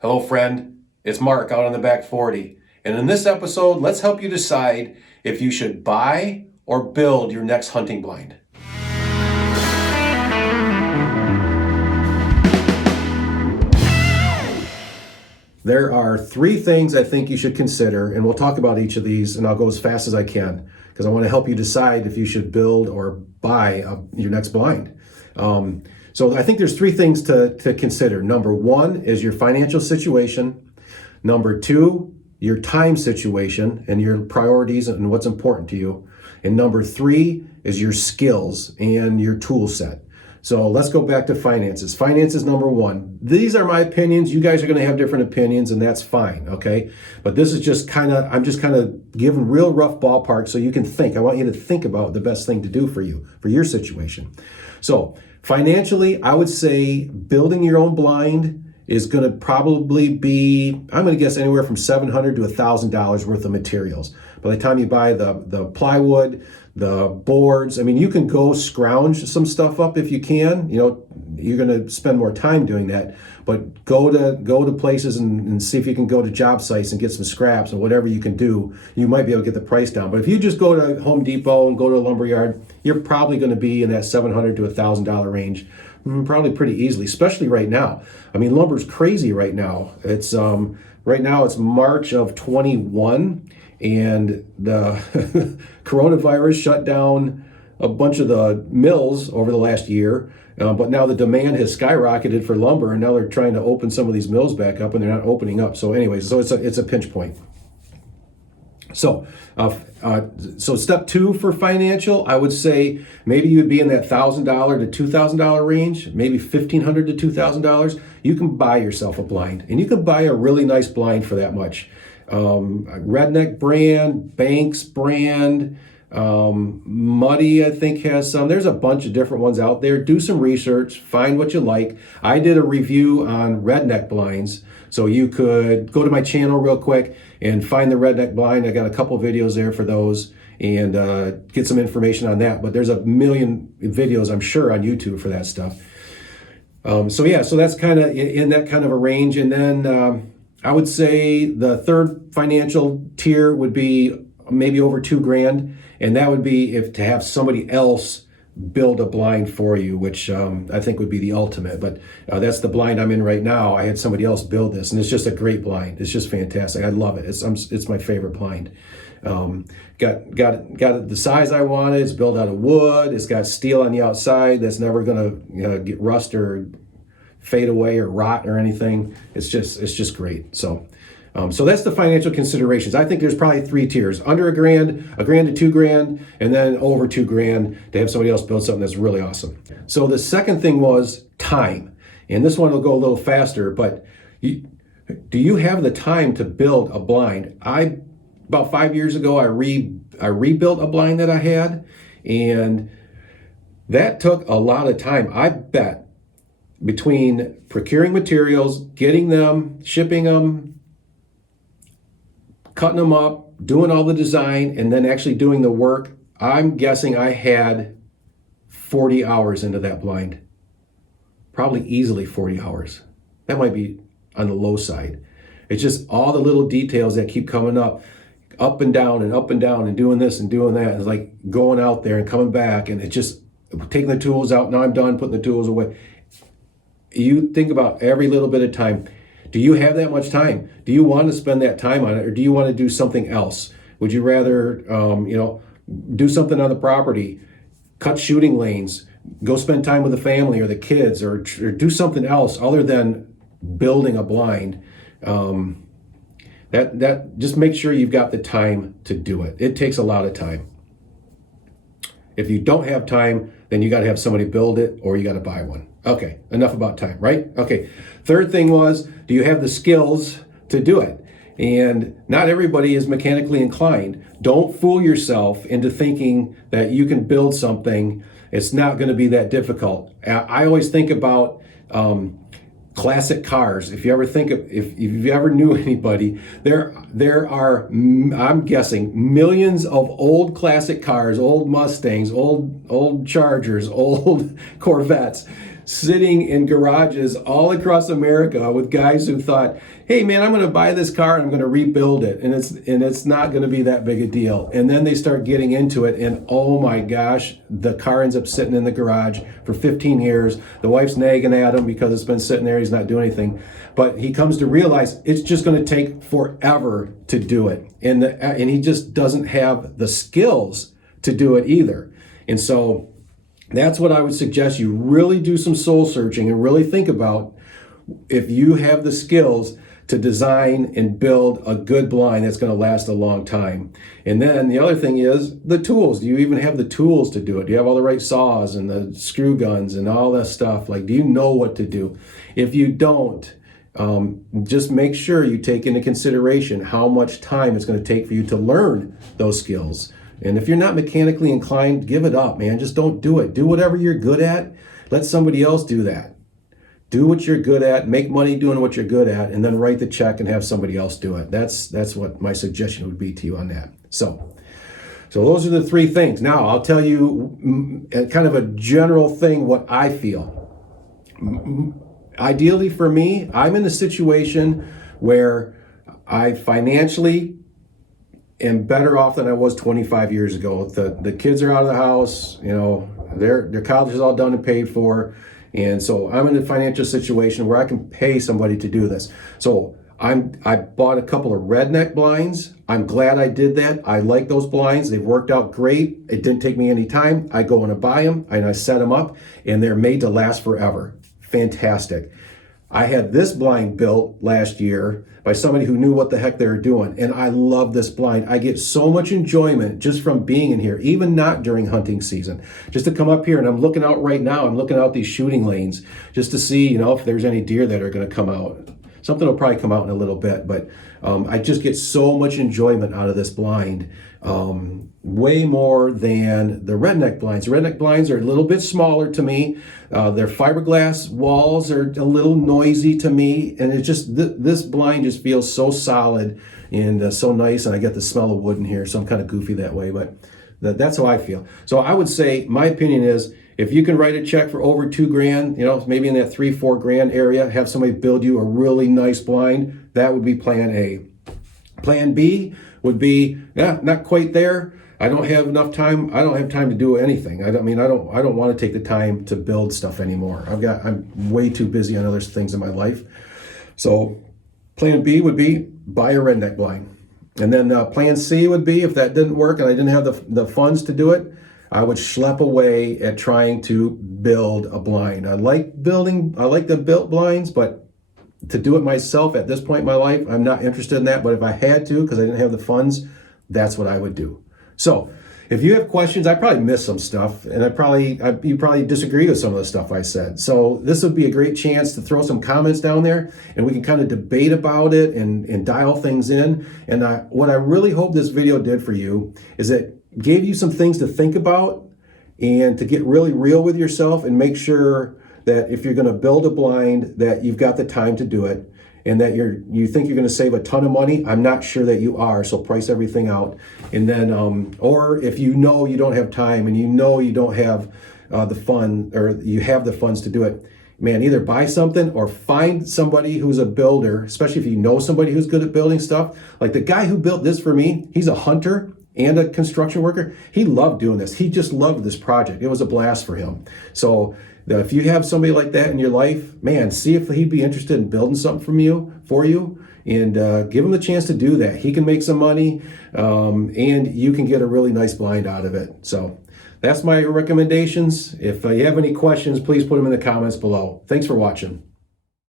Hello, friend. It's Mark out on the back 40. And in this episode, let's help you decide if you should buy or build your next hunting blind. There are three things I think you should consider, and we'll talk about each of these, and I'll go as fast as I can because I want to help you decide if you should build or buy your next blind. So I think there's three things to consider. Number one is your financial situation. Number two, your time situation and your priorities and what's important to you. And number three is your skills and your tool set. So let's go back to finances. Finances, number one. These are my opinions. You guys are going to have different opinions, and that's fine, okay? But this is just I'm just kind of giving real rough ballpark so you can think. I want you to think about the best thing to do for you, for your situation. So financially, I would say building your own blind is going to probably be, I'm going to guess anywhere from $700 to $1,000 worth of materials. By the time you buy the plywood, the boards, I mean, you can go scrounge some stuff up if you can. You know, you're going to spend more time doing that, but go to places and see if you can go to job sites and get some scraps and whatever you can do. You might be able to get the price down. But if you just go to Home Depot and go to a lumber yard, you're probably going to be in that $700 to $1,000 range. Probably pretty easily, especially right now. I mean, lumber's crazy right now. It's right now it's March of 21, and the coronavirus shut down a bunch of the mills over the last year. But now the demand has skyrocketed for lumber, and now they're trying to open some of these mills back up, and they're not opening up. So, anyways, so it's a pinch point. So step two for financial, I would say maybe you'd be in that $1,000 to $2,000 range, maybe $1,500 to $2,000. You can buy yourself a blind, and you can buy a really nice blind for that much. Redneck brand, Banks brand, Muddy, I think has some. There's a bunch of different ones out there. Do some research, find what you like. I did a review on Redneck blinds, so you could go to my channel real quick and find the Redneck blind. I got a couple videos there for those, and get some information on that. But there's a million videos, I'm sure, on YouTube for that stuff. So that's kind of in that kind of a range. And then I would say the third financial tier would be maybe over $2,000, and that would be if to have somebody else build a blind for you, which I think would be the ultimate. But that's the blind I'm in right now. I had somebody else build this, and it's just a great blind. It's just fantastic. I love it. It's my favorite blind. Got the size I wanted. It's built out of wood. It's got steel on the outside that's never gonna get rust or fade away or rot or anything. It's just great. So that's the financial considerations. I think there's probably three tiers: under $1,000, $1,000 to $2,000, and then over $2,000 to have somebody else build something that's really awesome. So the second thing was time, and this one will go a little faster. But do you have the time to build a blind? About 5 years ago, I rebuilt a blind that I had, and that took a lot of time. I bet between procuring materials, getting them, shipping them, cutting them up, doing all the design, and then actually doing the work, I'm guessing I had 40 hours into that blind. Probably easily 40 hours. That might be on the low side. It's just all the little details that keep coming up and down and up and down and doing this and doing that. It's like going out there and coming back, and it's just taking the tools out. Now I'm done putting the tools away. You think about every little bit of time. Do you have that much time? Do you want to spend that time on it, or do you want to do something else? Would you rather, do something on the property, cut shooting lanes, go spend time with the family or the kids, or do something else other than building a blind? That just make sure you've got the time to do it. It takes a lot of time. If you don't have time, then you got to have somebody build it, or you got to buy one. Okay, enough about time, right? Okay, third thing was, do you have the skills to do it? And not everybody is mechanically inclined. Don't fool yourself into thinking that you can build something. It's not going to be that difficult. I always think about classic cars. If you ever knew anybody, there are, I'm guessing, millions of old classic cars, old Mustangs, old Chargers, old Corvettes, sitting in garages all across America with guys who thought, hey man, I'm going to buy this car and I'm going to rebuild it, and it's not going to be that big a deal. And then they start getting into it, and oh my gosh, the car ends up sitting in the garage for 15 years. The wife's nagging at him because it's been sitting there, he's not doing anything. But he comes to realize it's just going to take forever to do it. And he just doesn't have the skills to do it either. And so that's what I would suggest. You really do some soul searching and really think about if you have the skills to design and build a good blind that's going to last a long time. And then the other thing is the tools. Do you even have the tools to do it? Do you have all the right saws and the screw guns and all that stuff? Like, do you know what to do? If you don't, just make sure you take into consideration how much time it's going to take for you to learn those skills. And if you're not mechanically inclined, give it up, man. Just don't do it. Do whatever you're good at. Let somebody else do that. Do what you're good at, make money doing what you're good at, and then write the check and have somebody else do it. That's what my suggestion would be to you on that. So those are the three things. Now, I'll tell you kind of a general thing what I feel. Ideally for me, I'm in a situation where I financially am better off than I was 25 years ago. The kids are out of the house, you know, their college is all done and paid for. And so I'm in a financial situation where I can pay somebody to do this. So I bought a couple of Redneck blinds. I'm glad I did that. I like those blinds. They've worked out great. It didn't take me any time. I go and I buy them and I set them up, and they're made to last forever. Fantastic. I had this blind built last year by somebody who knew what the heck they were doing, and I love this blind. I get so much enjoyment just from being in here, even not during hunting season. Just to come up here, and I'm looking out right now, I'm looking out these shooting lanes just to see, you know, if there's any deer that are going to come out. Something will probably come out in a little bit, but I just get so much enjoyment out of this blind, way more than the Redneck blinds. The Redneck blinds are a little bit smaller to me. Their fiberglass walls are a little noisy to me, and it just this blind just feels so solid and so nice, and I get the smell of wood in here, so I'm kind of goofy that way, but that's how I feel. So I would say, my opinion is, if you can write a check for over $2,000, you know, maybe in that $3-4 grand area, have somebody build you a really nice blind, that would be plan A. Plan B would be, not quite there. I don't have enough time. I don't have time to do anything. I don't want to take the time to build stuff anymore. I'm way too busy on other things in my life. So plan B would be buy a Redneck blind. And then plan C would be, if that didn't work and I didn't have the funds to do it, I would schlep away at trying to build a blind. I like the built blinds, but to do it myself at this point in my life, I'm not interested in that. But if I had to, because I didn't have the funds, that's what I would do. So if you have questions, I probably missed some stuff, and you probably disagree with some of the stuff I said. So this would be a great chance to throw some comments down there, and we can kind of debate about it and dial things in. And what I really hope this video did for you is it gave you some things to think about and to get really real with yourself and make sure that if you're going to build a blind, that you've got the time to do it, and that you think you're going to save a ton of money. I'm not sure that you are, so price everything out. And then, or if you know you don't have time and you know you don't have the fund, or you have the funds to do it, man, either buy something or find somebody who's a builder, especially if you know somebody who's good at building stuff. Like the guy who built this for me, he's a hunter and a construction worker. He loved doing this. He just loved this project. It was a blast for him. So if you have somebody like that in your life, man, see if he'd be interested in building something for you, and give him the chance to do that. He can make some money, and you can get a really nice blind out of it. So that's my recommendations. If you have any questions, please put them in the comments below. Thanks for watching.